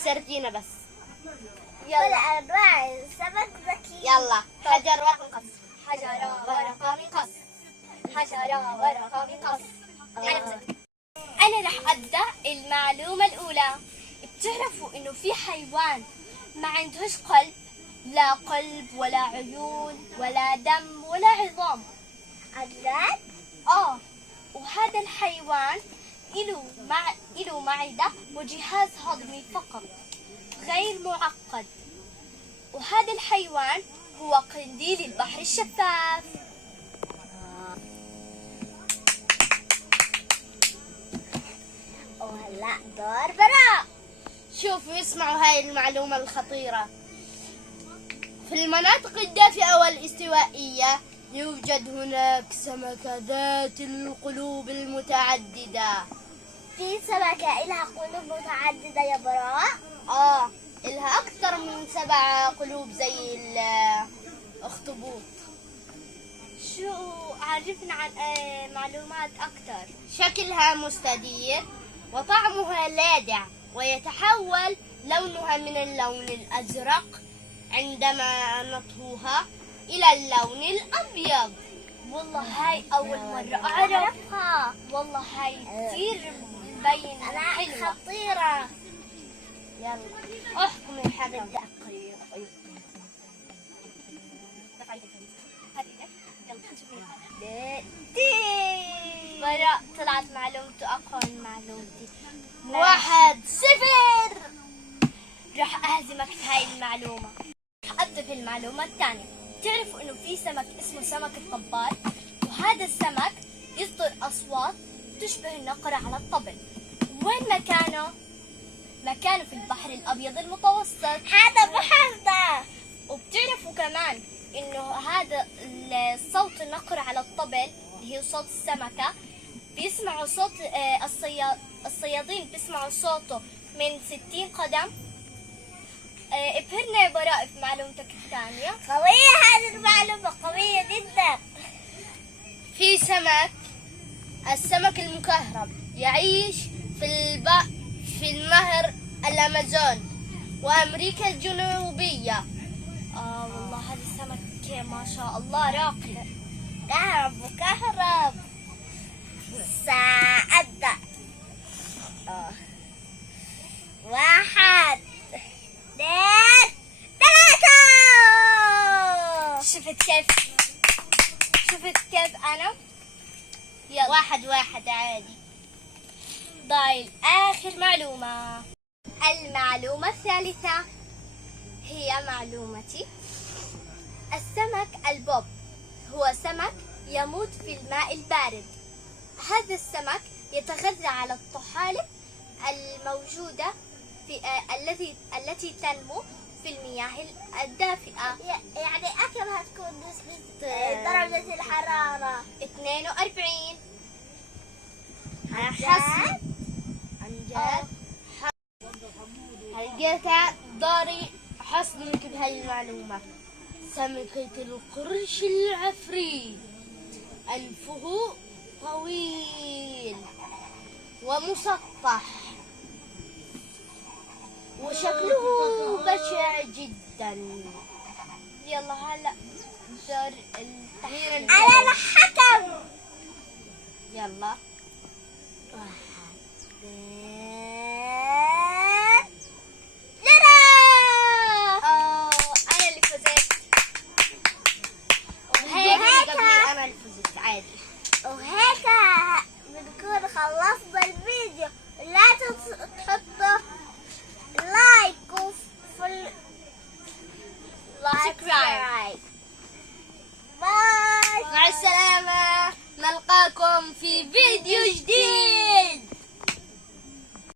السردينة بس. يلا أنواع السمك ذكي. يلا حجر ورقة. حجرة ورقة من قص. حجرة ورقة من قص. أنا رح أبدأ المعلومة الأولى. بتعرفوا إنه في حيوان ما عندهش قلب؟ لا قلب ولا عيون ولا دم ولا عظام. عجلات؟ وهذا الحيوان إله معدة وجهاز هضمي فقط غير معقد. وهذا الحيوان هو قنديل البحر الشفاف. وهلا دور براء. شوفوا اسمعوا هاي المعلومة الخطيرة. في المناطق الدافئة والاستوائية يوجد هناك سمكة ذات القلوب المتعددة. في سمكة إلها قلوب متعددة يا براء؟ إلها أكثر من 7 قلوب زي الأخطبوط. شو عرفنا عن معلومات أكثر. شكلها مستدير وطعمها لاذع، ويتحول لونها من اللون الأزرق عندما نطهوها إلى اللون الأبيض. والله هاي أول مرة أعرفها. والله هاي كثير مبينة حلوة خطيرة. يلا احكم يا حبيبتي. براء طلعت معلومته أقوى من معلومتي. 1-0. رح أهزمك في هاي المعلومة. أبدأ في المعلومة الثانية. تعرفوا إنه في سمك اسمه سمك الطبال، وهذا السمك يصدر أصوات تشبه النقر على الطبل. وين مكانه؟ مكانه في البحر الأبيض المتوسط. هذا بحر ده. وبتعرفوا كمان إنه هذا الصوت النقر على الطبل اللي هي صوت السمكة، بيسمعوا صوت الصيادين بيسمعوا صوته من 60 قدم. ابهرنا يا براء في معلومتك الثانية. قوية هذه المعلومة، قوية جدا. في السمك المكهرب يعيش في النهر الأمازون وأمريكا الجنوبية. والله هذا السمك ما شاء الله راقي. كهرب. سأبدأ. 1 2 3. شفت كيف أنا؟ يلا 1-1 عادي. ضايل آخر معلومة. المعلومة الثالثة هي معلومتي. السمك البوب هو سمك يموت في الماء البارد. هذا السمك يتغذى على الطحالب الموجودة التي تنمو في المياه الدافئة. يعني أكم هتكون نسبة درجة الحرارة؟ 42. عن جد هلقيتها داري حصدمك بهاي المعلومة. سمكة القرش العفري أنفه طويل ومسطح وشكله بشع جدا. يلا هلا دور التحليل. أنا الحكم. يلا 1 2